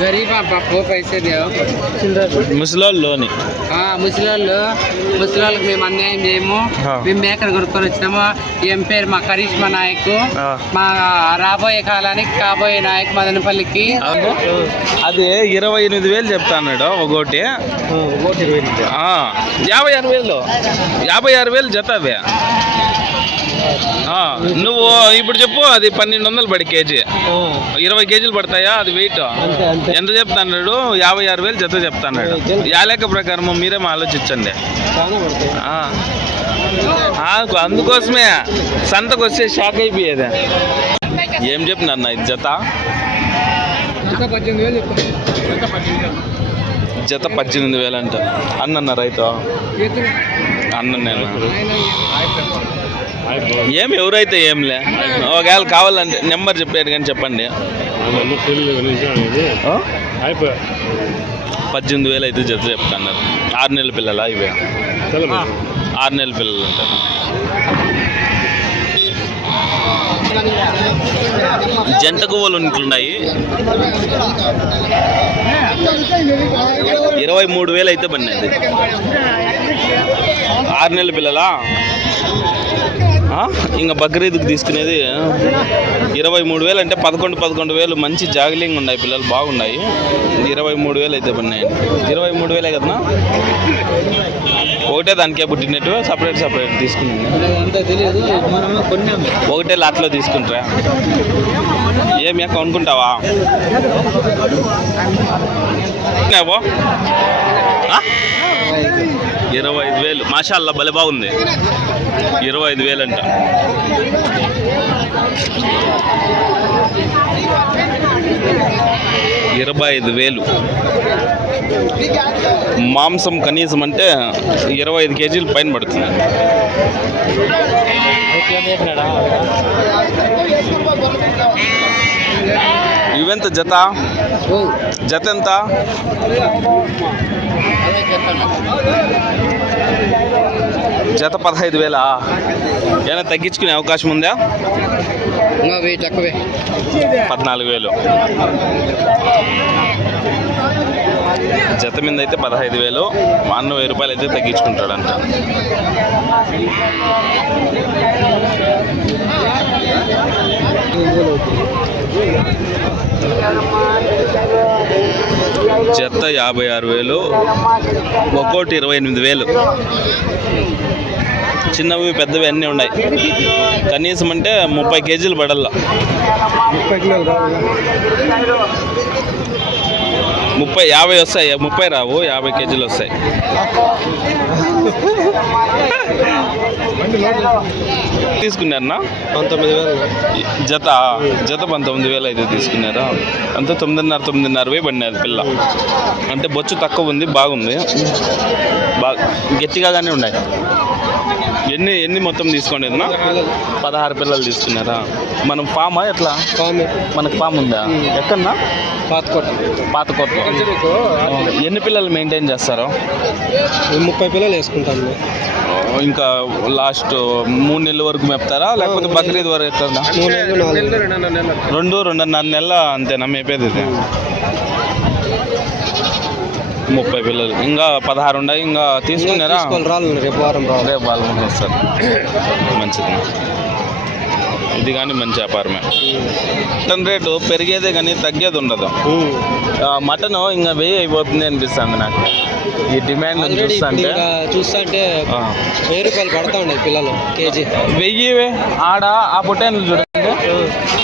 గరీబ్ అప్పు పైసే ముసలోళ్ళలోని. ముసలోళ్ళు మేము అన్యాయం చేయము. మేము మేకర్ కొనుక్కొని వచ్చినాము. ఏం పేరు? మా కరీష్మా నాయక్. మా రాబోయే కాలానికి కాబోయే నాయక్ మదనపల్లికి. అది ఇరవై ఎనిమిది వేలు చెప్తాన్నాడు ఒకటి యాభై ఆరు వేలు. యాభై ఆరు వేలు చెప్తా నువ్వు ఇప్పుడు చెప్పు అది పన్నెండు వందలు పడి కేజీ. ఇరవై కేజీలు పడతాయా? అది వెయిట్ ఎంత చెప్తాన్నాడు? యాభై ఆరు వేలు జత చెప్తాన్నాడు. యా లెక్క ప్రకారం మీరేమో ఆలోచించండి. అందుకోసమే సంతకు వస్తే షాక్ అయిపోయేది. ఏం చెప్పినారు ఇది జత? జత పద్దెనిమిది వేలు అంట. అన్న రైతు? అన్న నేను ఏమి ఎవరైతే ఏంలే ఒకవేళ కావాలంటే నెంబర్ చెప్పారు కానీ చెప్పండి. పద్దెనిమిది వేలు అయితే జత చెప్తున్నారు. ఆరు నెలల పిల్లలా ఇవే? ఆరు నెలల పిల్లలు అంటారు జంట గువ్వలు ఉంటున్నాయి ఇరవై మూడు వేలు అయితే పడినది. ఆరు నెలల పిల్లలా? ఇంకా బక్రీద్కి తీసుకునేది ఇరవై మూడు వేలు అంటే పదకొండు పదకొండు వేలు మంచి జాగ్లింగ్ ఉన్నాయి పిల్లలు బాగున్నాయి. ఇరవై మూడు వేలు అయితే పడినాయి ఇరవై మూడు వేలే కదా ఒకటే దానికే పుట్టినట్టు సపరేట్ సపరేట్ తీసుకున్నాను. ఒకటే లాట్లో తీసుకుంటారా? ఏమి అక్క అనుకుంటావా? ఇరవై ఐదు వేలు మాషాల్లో భలే బాగుంది. ఇరవై ఐదు వేలు అంట ఇరవై ఐదు వేలు. మాంసం కనీసం అంటే ఇరవై ఐదు కేజీలు పైన పడుతుంది. ఇవెంత జత? జత ఎంత? జత పదహైదు వేలా? ఏమైనా తగ్గించుకునే అవకాశం ఉందా? తక్కువే. పద్నాలుగు వేలు. జత మీద అయితే పదహైదు వేలు. అన్న వెయ్యి రూపాయలు అయితే తగ్గించుకుంటాడంట. జత యాభై ఆరు వేలు. ఒక్కోటి ఇరవై ఎనిమిది వేలు. చిన్నవి పెద్దవి అన్నీ ఉన్నాయి. కనీసం అంటే ముప్పై కేజీలు పడల్లా. ముప్పై కిలోలు ముప్పై యాభై వస్తాయి. ముప్పై రావు యాభై కేజీలు వస్తాయి. తీసుకున్నారన్నా పంతొమ్మిది వేలు. జత జత పంతొమ్మిది వేలు అయితే తీసుకున్నారా? అంతే తొమ్మిదిన్నర తొమ్మిదిన్నర వేయి పడినది పిల్ల. అంటే బొచ్చు తక్కువ ఉంది బాగుంది. బాగా గట్టిగానే ఉన్నాయి. ఎన్ని ఎన్ని మొత్తం తీసుకోండి అన్న? పదహారు పిల్లలు తీసుకున్నారా? మనం ఫామా ఎట్లా? మనకు ఫామ్ ఉందా? ఎక్కడన్నా? పాతకోట పాత కొత్త ఎన్ని పిల్లలు మెయింటైన్ చేస్తారు? ముప్పై పిల్లలు వేసుకుంటాను ఇంకా లాస్ట్ మూడు నెలల వరకు మేపుతారా? లేకపోతే బక్రీద్ వరకు నెలలు రెండు రెండున్నర నెలల. అంతేనా? మేపేది ముప్పై పిల్లలు. ఇంకా పదహారు ఉన్నాయి. ఇంకా తీసుకున్నారా? రేపు వారం రేపు ముందు వస్తారు మంచిది. ఇది కానీ మంచి వ్యాపారమే. మటన్ రేటు పెరిగేదే కానీ తగ్గేది ఉండదు. మటన్ ఇంకా వెయ్యి అయిపోతుంది అనిపిస్తుంది నాకు. ఈ డిమాండ్ ఆల్రెడీ చూస్తా అంటే. ఇంకా చూస్తా అంటే ఆ. వెయ్యి రూపాయలు పడతా ఉన్నాయి పిల్లలు కేజీ. వెయ్యి ఆడ ఆ పొట్టేన్లు చూడండి.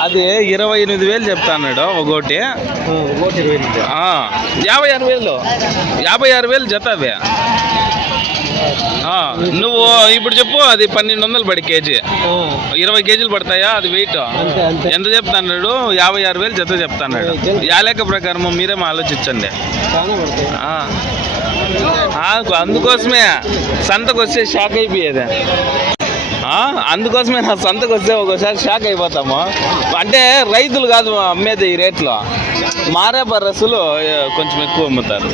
అది ఇరవై ఎనిమిది వేలు చెప్తాన్నాడు ఒకటి యాభై ఆరు వేలు. యాభై ఆరు వేలు జత ఆ, నువ్వు ఇప్పుడు చెప్పు అది పన్నెండు వందలు పడి కేజీ. ఇరవై కేజీలు పడతాయా అది వెయిట్ ఎంత చెప్తాన్నాడు యాభై ఆరు వేలు జత చెప్తాన్నాడు యా లెక్క ప్రకారం మీరేమో ఆలోచించండి. అందుకోసమే సంతకు వస్తే షాక్ అయిపోయేది. అందుకోసమే నా సంతకు వస్తే ఒకసారి షాక్ అయిపోతాము. అంటే రైతులు కాదు అమ్మేది ఈ రేట్లో. మారే బర్రసులు ఏ, కొంచెం ఎక్కువ అమ్ముతారు.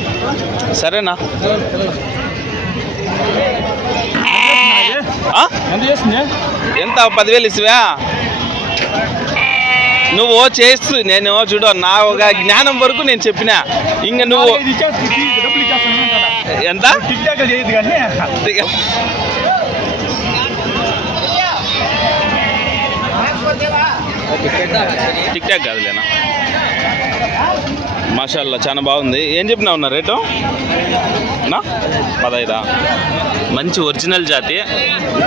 సరేనా? ఎంత? పదివేలు ఇస్తువా? నువ్వు చేస్తూ నేను చూడు నా ఒక జ్ఞానం వరకు నేను చెప్పిన. ఇంకా నువ్వు ఎంత? Tick talk కాదులేనా? మాషాల్లా చాలా బాగుంది. ఏం చెప్పినా ఉన్నా రేటు? నా? పదైదా మంచి ఒరిజినల్ జాతి.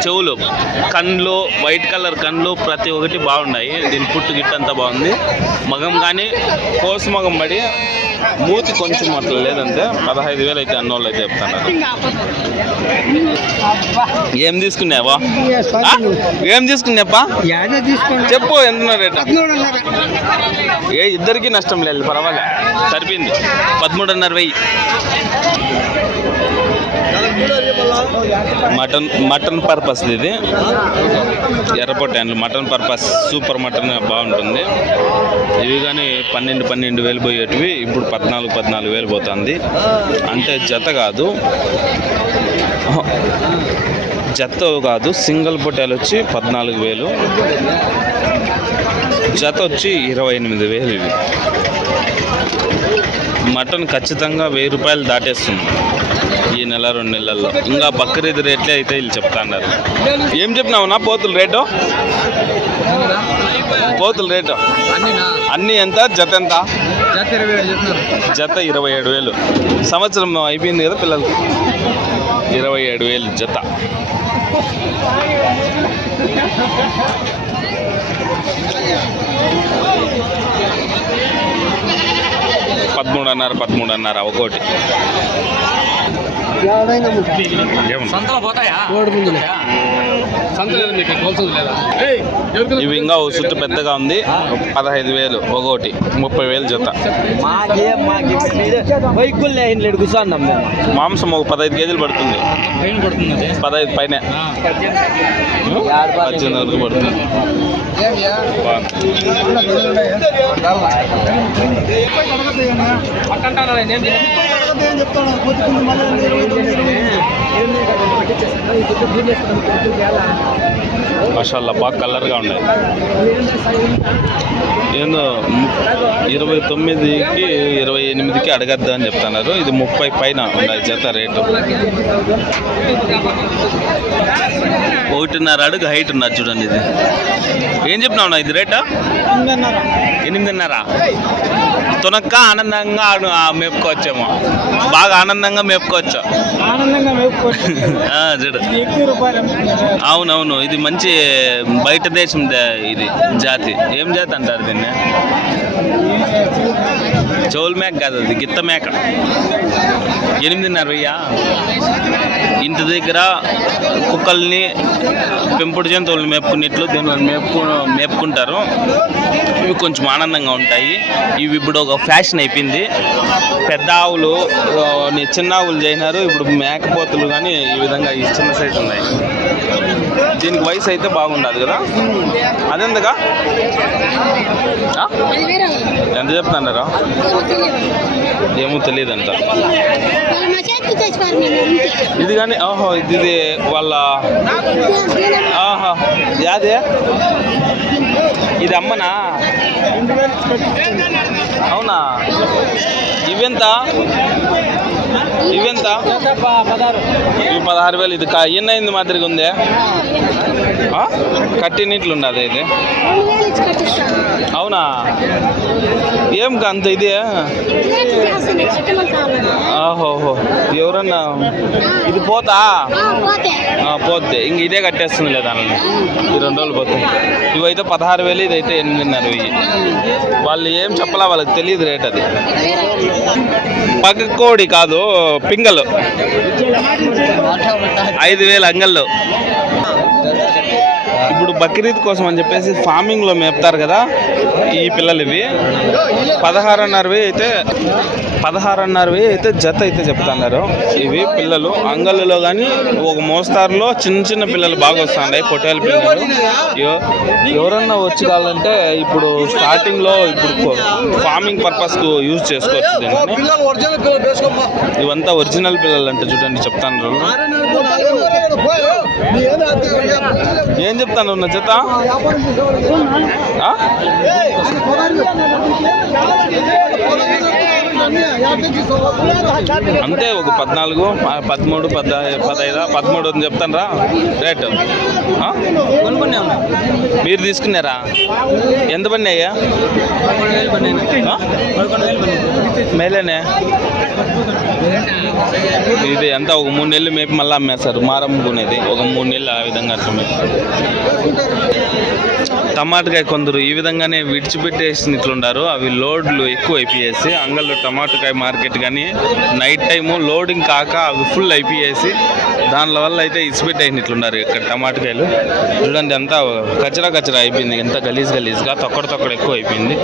చెవులు కండ్లు వైట్ కలర్ కండ్లు ప్రతి ఒక్కటి బాగున్నాయి. దీని పుట్టు గిట్టు అంతా బాగుంది. మగం కానీ కోసు మగం పడి మూతి కొంచెం అట్లా లేదంటే పదహైదు వేలు అయితే అన్నోళ్ళు అయితే చెప్తున్నారు. ఏం తీసుకున్నావా? ఏం తీసుకున్నావా? తీసుకోండి చెప్పు ఎంత రేటు? ఏ ఇద్దరికి నష్టం లేదు పర్వాలే. సరిపోయింది. పదమూడున్నర వెయ్యి. మటన్ మటన్ పర్పస్ ఇది. ఎర్రపొట్టాన్లు మటన్ పర్పస్ సూపర్ మటన్ బాగుంటుంది. ఇవి కానీ పన్నెండు పన్నెండు వేలు పోయేటివి. ఇప్పుడు పద్నాలుగు పద్నాలుగు వేలు పోతుంది. అంటే జత కాదు. జత కాదు సింగిల్ పొట్టాలు వచ్చి పద్నాలుగు వేలు. జత వచ్చి ఇరవై ఎనిమిది వేలు ఇవి. మటన్ ఖచ్చితంగా వెయ్యి రూపాయలు దాటేస్తుంది. ఈ నెల రెండు నెలల్లో. ఇంకా బక్రీద్ రేట్లే అయితే వీళ్ళు చెప్తాన్నారు. ఏం చెప్పినావు నా పోతుల రేటు? పోతుల రేటు? అన్నీ ఎంత? జత ఎంత? జత ఇరవై ఏడు వేలు. సంవత్సరం అయిపోయింది కదా పిల్లలు ఇరవై ఏడు వేలు జత. పదమూడున్నర పదమూడున్నర ఒకటి ఇవి ఇంకా ఓ చుట్టు పెద్దగా ఉంది. పదహైదు వేలు ఒకటి ముప్పై వేలు జత. మాంసం ఒక పదహైదు కేజీలు పడుతుంది. పదహైదు పైన. పద్దెనిమిది వరకు పడుతుంది. బాగుంది. మషాల్లా బాగా కలర్గా ఉన్నాయి. ఏందో ఇరవై తొమ్మిదికి ఇరవై ఎనిమిదికి అడగద్దు అని చెప్తున్నారు. ఇది ముప్పై పైన ఉన్నాయి జత రేటు. ఒకటిన్నర అడుగు హైట్ ఉన్నారు చూడండి ఇది. ఏం చెప్పినావు ఇది రేటా? ఎనిమిదిన్నర. తునక్క ఆనందంగా ఆడు- మేపుకోవచ్చేమో. బాగా ఆనందంగా మేపుకోవచ్చు. ఆనందంగా మేపుకోవచ్చు అవునవును ఇది మంచి బయట దేశం ఇది జాతి. ఏం జాతి అంటారు దీన్ని? చౌల్ మేక కాదు అది గిత్త మేక. ఎనిమిదిన్నర వెయ్యా? ఇంటి దగ్గర కుక్కల్ని పెంపుడు జంతువులను మేపుకునేట్లు దీన్ని మేపుకు మేపుకుంటారు. ఇవి కొంచెం ఆనందంగా ఉంటాయి. ఇవి ఇప్పుడు ఒక ఫ్యాషన్ అయిపోయింది. పెద్ద ఆవులు చిన్న ఆవులు చేయినారు. ఇప్పుడు మేకపోతులు కానీ ఈ విధంగా ఈ చిన్న సైజు ఉన్నాయి. దీనికి వయసు అయితే బాగుండదు కదా? అదెందుకా? ఆ? ఎంత చెప్తున్నారా? ఏమో మేము ఇంటికి. ఇది కానీ ఓహో ఇది వాళ్ళ ఆహా యాదే? ఇది అమ్మనా అవునా? ఇవెంత? ఇవెంత? పదహారు ఇవి పదహారు వేలు ఇది కా- ఎన్ని అయింది మాదిరిగా ఉందే? ఆ? కట్టినట్లు ఇది? అవునా? ఏం కా అంత ఇది? ఓహోహో ఆహోహో ఎవరన్నా? ఇది పోతా? ఆ, పోతే. ఇంక ఇదే కట్టేస్తుంది లేదా ఈ రెండు రోజులు పోతే. ఇవైతే పదహారు వేలు ఇదైతే ఎనిమిదిన్నర వెయ్యి. వాళ్ళు ఏం చెప్పలా వాళ్ళకి తెలియదు రేట్ అది. పక్క కోడి కాదు పింగలు. ఐదు వేలు అంగళ్ళు. ఇప్పుడు బక్రీద్ కోసం అని చెప్పేసి ఫార్మింగ్లో మేపుతారు కదా ఈ పిల్లలు ఇవి. పదహారున్నర వెయ్యి అయితే పదహారున్నర వెయ్యి అయితే జత అయితే చెప్తున్నారు. ఇవి పిల్లలు. అంగళ్ళలో కానీ ఒక మోస్తారులో చిన్న చిన్న పిల్లలు బాగా వస్తున్నాయి పొట్టేల పిల్లలు. ఎవరన్నా వచ్చి కావాలంటే ఇప్పుడు స్టార్టింగ్లో ఇప్పుడు ఫార్మింగ్ పర్పస్కు యూజ్ చేసుకోవచ్చు దీన్ని. ఇవంతా ఒరిజినల్ పిల్లలు అంటే చూడండి చెప్తాను ఏం చెప్తాను నా జత? అంతే ఒక పద్నాలుగు పదమూడు పద పదహైదు పదమూడు అని చెప్తాను రా రేటు? మీరు తీసుకున్నారా? ఎంత పని అయ్యా? మేలేనే? ఇది ఎంత? ఒక మూడు నెలలు మేపు మళ్ళీ అమ్మేస్తారు మారమ్ముకునేది ఒక మూడు నెలలు ఆ విధంగా అట్లా మేపు టమాటకాయ కొందరు ఈ విధంగానే విడిచిపెట్టేసి ఇట్లుండారు. అవి లోడ్లు ఎక్కువ అయిపోయేసి అంగల్లో టమాటకాయ మార్కెట్ కానీ నైట్ టైము లోడింగ్ కాక అవి ఫుల్ అయిపోయేసి దానిల వల్ల అయితే ఇచ్చిపెట్టేసి ఇట్లున్నారు ఇక్కడ టమాటకాయలు. చూడండి అంతా కచరా కచరా అయిపోయింది ఎంత గలీజ్ గలీజ్గా తొక్కడ తొక్కడ ఎక్కువ అయిపోయింది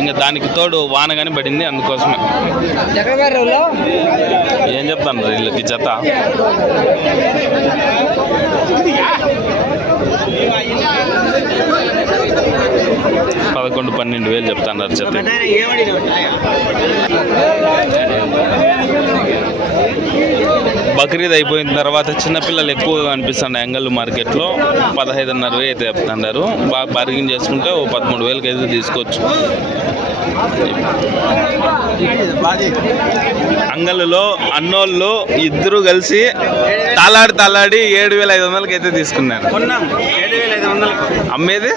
ఇంకా దానికి తోడు వాన కానీ పడింది అందుకోసమే. ఏం చెప్తాను వీళ్ళకి జత? పదకొండు పన్నెండు వేలు చెప్తాను జత. బక్రీద్ అయిపోయిన తర్వాత చిన్నపిల్లలు ఎక్కువగా కనిపిస్తున్నాయి అంగళ్ళు మార్కెట్లో. పదహైదున్నర వేలు అయితే చెప్తున్నారు. బాగా బార్గింగ్ చేసుకుంటే ఓ పదమూడు వేలకి అయితే తీసుకోవచ్చు. అంగళ్ళలో అన్నోళ్ళు ఇద్దరు కలిసి తాలాడి తాలాడి ఏడు వేల ఐదు వందలకి అయితే తీసుకున్నారు. కొన్నాం. ఏడు వేల ఐదు వందలకు. అమ్మేది?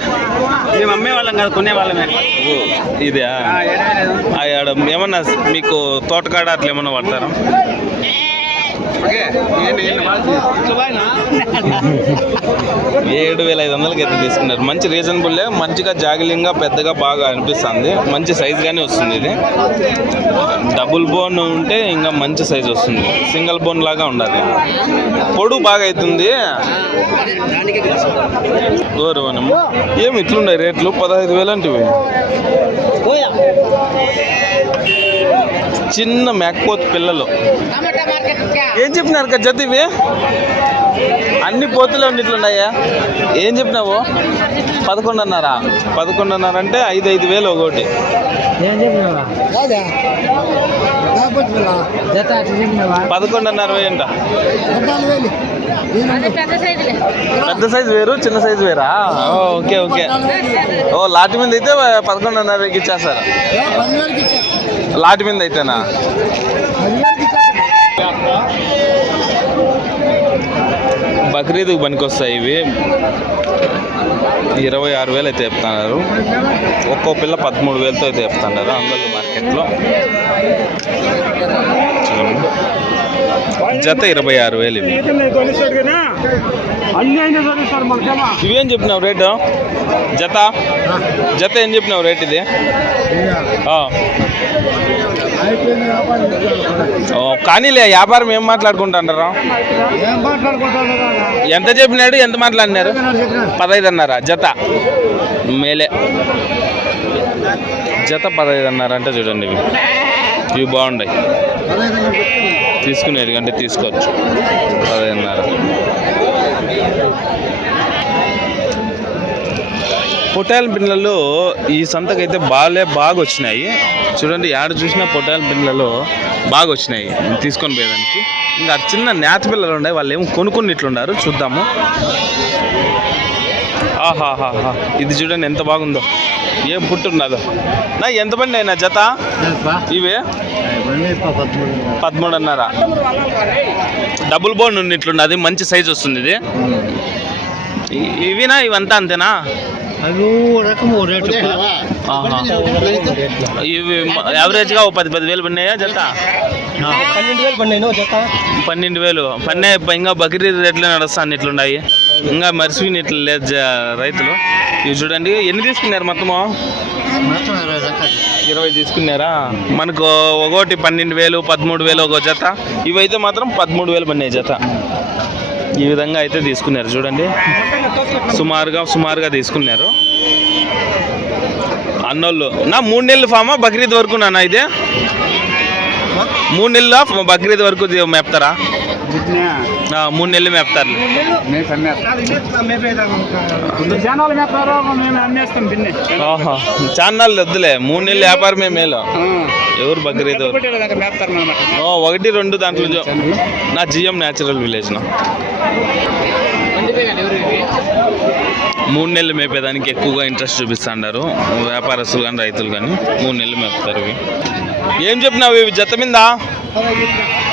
మేము అమ్మే వాళ్ళం కాదు కొనే వాళ్ళమే ఇదా ఏమన్నా మీకు తోటకాడ అట్లా ఏమన్నా పడతారా ఓకే ఏంటి ఏంటి వాళ్ళు ఏడు వేల ఐదు వందలకి అయితే తీసుకున్నారు. మంచి రీజనబుల్ మంచిగా జాగిలింగ్గా పెద్దగా బాగా అనిపిస్తుంది. మంచి సైజ్ గానే వస్తుంది ఇది. డబుల్ బోన్ ఉంటే ఇంకా మంచి సైజ్ వస్తుంది. సింగిల్ బోన్ లాగా ఉండాలి. పొడుగు బాగా అవుతుంది. గౌరవనం ఏమి ఇట్లున్నాయి రేట్లు? పదహైదు వేలు అంటే చిన్న మేకపోతు పిల్లలు. ఏం చెప్పినారు కదా జత ఇవి? అన్ని పోతులే ఉన్నట్లున్నాయా ఏం చెప్పినావు? పదకొండున్నరా. పదకొండున్నర అంటే ఐదు ఐదు వేలు ఒకటి. పదకొండున్నర వేలు. అంట పెద్ద సైజు వేరు చిన్న సైజు వేరా? ఓ, ఓకే ఓకే. ఓ లాటి మీద అయితే పదకొండున్నర వేలకి ఇచ్చేస్తారు లాటి మీద అయితేనా? బక్రీద్కి పనికొస్తాయి ఇవి. ఇరవై ఆరు వేలు అయితే చెప్తున్నారు. ఒక్కో పిల్ల పదమూడు వేలతో అయితే చెప్తున్నారు అంగళ్ళు మార్కెట్లో. జత ఇరవై ఆరు వేలు ఇవి. ఇవేం చెప్పినావు రేటు? జత? జత ఏం చెప్పినావు రేట్ ఇది? కానీలే వ్యాపారం ఏం మాట్లాడుకుంటున్నారా? ఎంత చెప్పినాడు ఎంత మాట్లాడినారు? పదహైదు అన్నారా జత. మేలే. జత పదహైదు అన్నారు అంటే చూడండి ఇవి. ఇవి బాగున్నాయి తీసుకునేది కంటే తీసుకోవచ్చు. పదహైదున్నర? పొటాల్ పిల్లలు ఈ సంతకైతే బాగాలే బాగా వచ్చినాయి చూడండి ఆడ చూసినా పొటాల్ పిల్లలు బాగా వచ్చినాయి తీసుకొని పోయేదానికి. ఇంకా చిన్న నేత పిల్లలు ఉన్నాయి వాళ్ళు ఏమో కొనుక్కుని ఇట్లున్నారు చూద్దాము. ఆహాహాహా. ఇది చూడండి ఎంత బాగుందో. ఏం పుట్టున్నదో. నా ఎంత పడి అయినా జత? ఇవే? పదమూడున్నర. డబుల్ బోన్ ఉన్నట్లున్నది మంచి సైజ్ వస్తుంది ఇది. ఇవినా ఇవంతా అంతేనా? అవి రకము రేటు. ఇవి యావరేజ్గా పది పది వేలు పడినాయా జత? పన్నెండు వేలు పన్నెండు జత? పన్నెండు వేలు. పన్నే ఇంకా బక్రీద్ రేట్లు నడుస్తాను ఇట్లున్నాయి. ఇంకా మరిసిపోయిన ఇట్లా లేదు రైతులు. ఇవి చూడండి ఎన్ని తీసుకున్నారు మొత్తము? ఇరవై తీసుకున్నారా? మనకు ఒకటి పన్నెండు వేలు పదమూడు వేలు ఒక జత. ఇవైతే మాత్రం పదమూడు వేలు పడినాయి జత. ఈ విధంగా అయితే తీసుకున్నారు. చూడండి. సుమారుగా సుమారుగా తీసుకున్నారు. అన్నోళ్ళు. నా మూడు నెలలు ఫామా? బక్రీద్ వరకు నాన్న ఇదే? మూడు నెలలు బక్రీద్ వరకు మేపుతారా? మూడు నెలలు మేపుతారు చాన్నాళ్ళు వద్దులే. మూడు నెలలు వ్యాపారమే మేలు. ఎవరు బక్రీద్ ఒకటి రెండు దాంట్లో నా జిఎం న్యాచురల్ విలేజ్ నా. మూడు నెలలు మేపేదానికి ఎక్కువగా ఇంట్రెస్ట్ చూపిస్తున్నారు వ్యాపారస్తులు కానీ రైతులు కానీ మూడు నెలలు మేపుతారు ఇవి. ఏం చెప్పినావు ఇవి? జత మీద?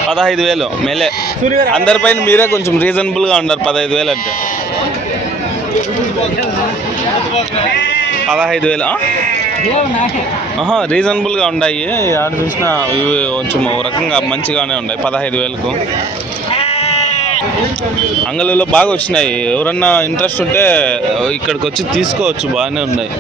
పదహైదు వేలు. మేలే. అందరిపైన మీరే కొంచెం రీజనబుల్గా ఉన్నారు పదహైదు వేలు అంటే. పదహైదు వేలు ఆహా రీజనబుల్గా ఉన్నాయి ఆడ చూసిన ఇవి కొంచెం ఓ రకంగా మంచిగానే ఉన్నాయి పదహైదు వేలకు. అంగళంలో బాగా వచ్చినాయి. ఎవరన్నా ఇంట్రెస్ట్ ఉంటే ఇక్కడికి వచ్చి తీసుకోవచ్చు బాగానే ఉన్నాయి.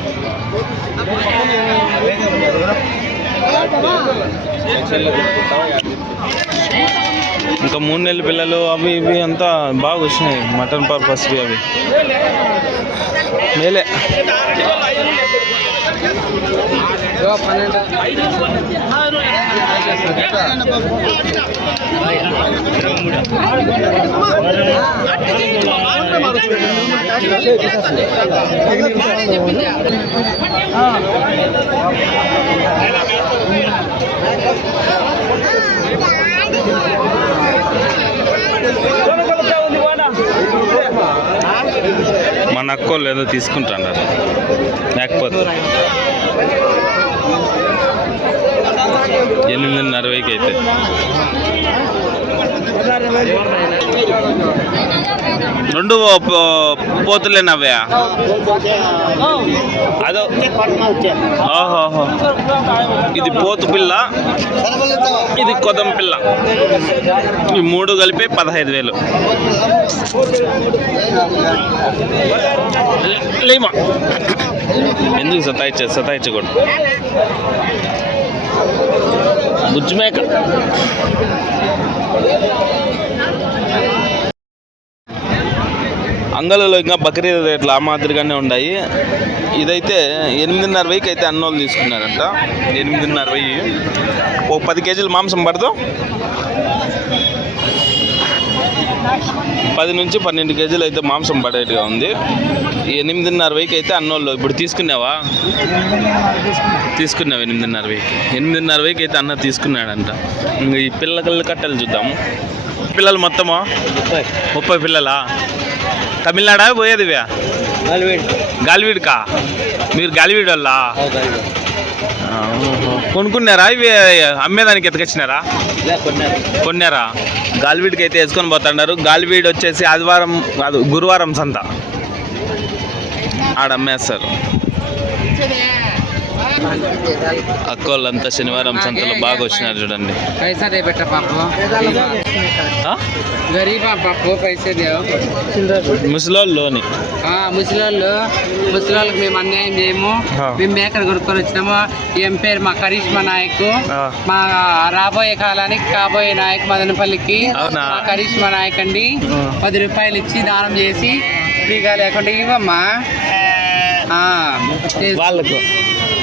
ఇంకా మూడు నెలల పిల్లలు అవి ఇవి అంతా బాగా వచ్చినాయి. మటన్ పర్పస్వి అవి. మేలే. మన అక్కోళ్ళు ఏదో తీసుకుంటాడారు. లేకపోతే. ఎనిమిదిన్నర అరవైకి అయితే రెండు పో- అదో ఓహోహో ఇది పోతు పిల్ల ఇది కొదం పిల్ల ఈ మూడు కలిపి పదహైదు వేలు లేమా ఎందుకు సతాయించ సతాయించకూడదు బుజ్జిమేక అంగళలో ఇంకా బక్రీద్ రేట్లు ఆ మాదిరిగానే ఉన్నాయి. ఇదైతే ఎనిమిదిన్నర వెయ్యికి అయితే అన్నోళ్ళు తీసుకున్నారంట. ఎనిమిదిన్నర వెయ్యి. ఓ పది కేజీలు మాంసం పడదు పది నుంచి పన్నెండు కేజీలు అయితే మాంసం పడేట్టుగా ఉంది. ఎనిమిదిన్నర వెయ్యికి అయితే అన్నోళ్ళు ఇప్పుడు తీసుకున్నావా? తీసుకున్నావు ఎనిమిదిన్నర వెయ్యికి. ఎనిమిదిన్నర వెయ్యికి అయితే అన్న తీసుకున్నాడంట. ఇంక ఈ పిల్లకల్లి కట్టలు చూద్దాము పిల్లలు మొత్తమా? ముప్పై. పిల్లలా? తమిళనాడా పోయేది ఇవే? గాలివీడుకా? మీరు గాలివీడు. వాళ్ళా. కొనుక్కున్నారా? ఇవి అమ్మేదానికి ఎత్తుకొచ్చినారా? కొన్నారా. గాలివీడికి అయితే వేసుకొని పోతున్నారు గాలివీడ్ వచ్చేసి ఆదివారం కాదు గురువారం సంత. ఆడ అమ్మేస్తారు. అక్కోళ్ళంతా శనివారం సంతలో బాగా వచ్చినారు చూడండి. పైసా దే బెట్ట పాపు గరీబా ముసలోళ్ళు మేము అన్యాయం చేయము. మేము మేకలు కొనుక్కొని వచ్చినాము. ఏం పేరు? మా కరీష్మా నాయక్. మా రాబోయే కాలానికి కాబోయే నాయక్ మదనపల్లికి. కరీష్మా నాయక్ అండి పది రూపాయలు ఇచ్చి దానం చేసి ఫ్రీగా లేకుండా ఇవ్వమ్మా. వాళ్ళకు?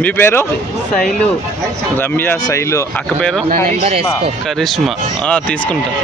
మీ పేరు? శైలు. రమ్య శైలు. అక్క పేరు? కరిష్మా. తీసుకుంటా.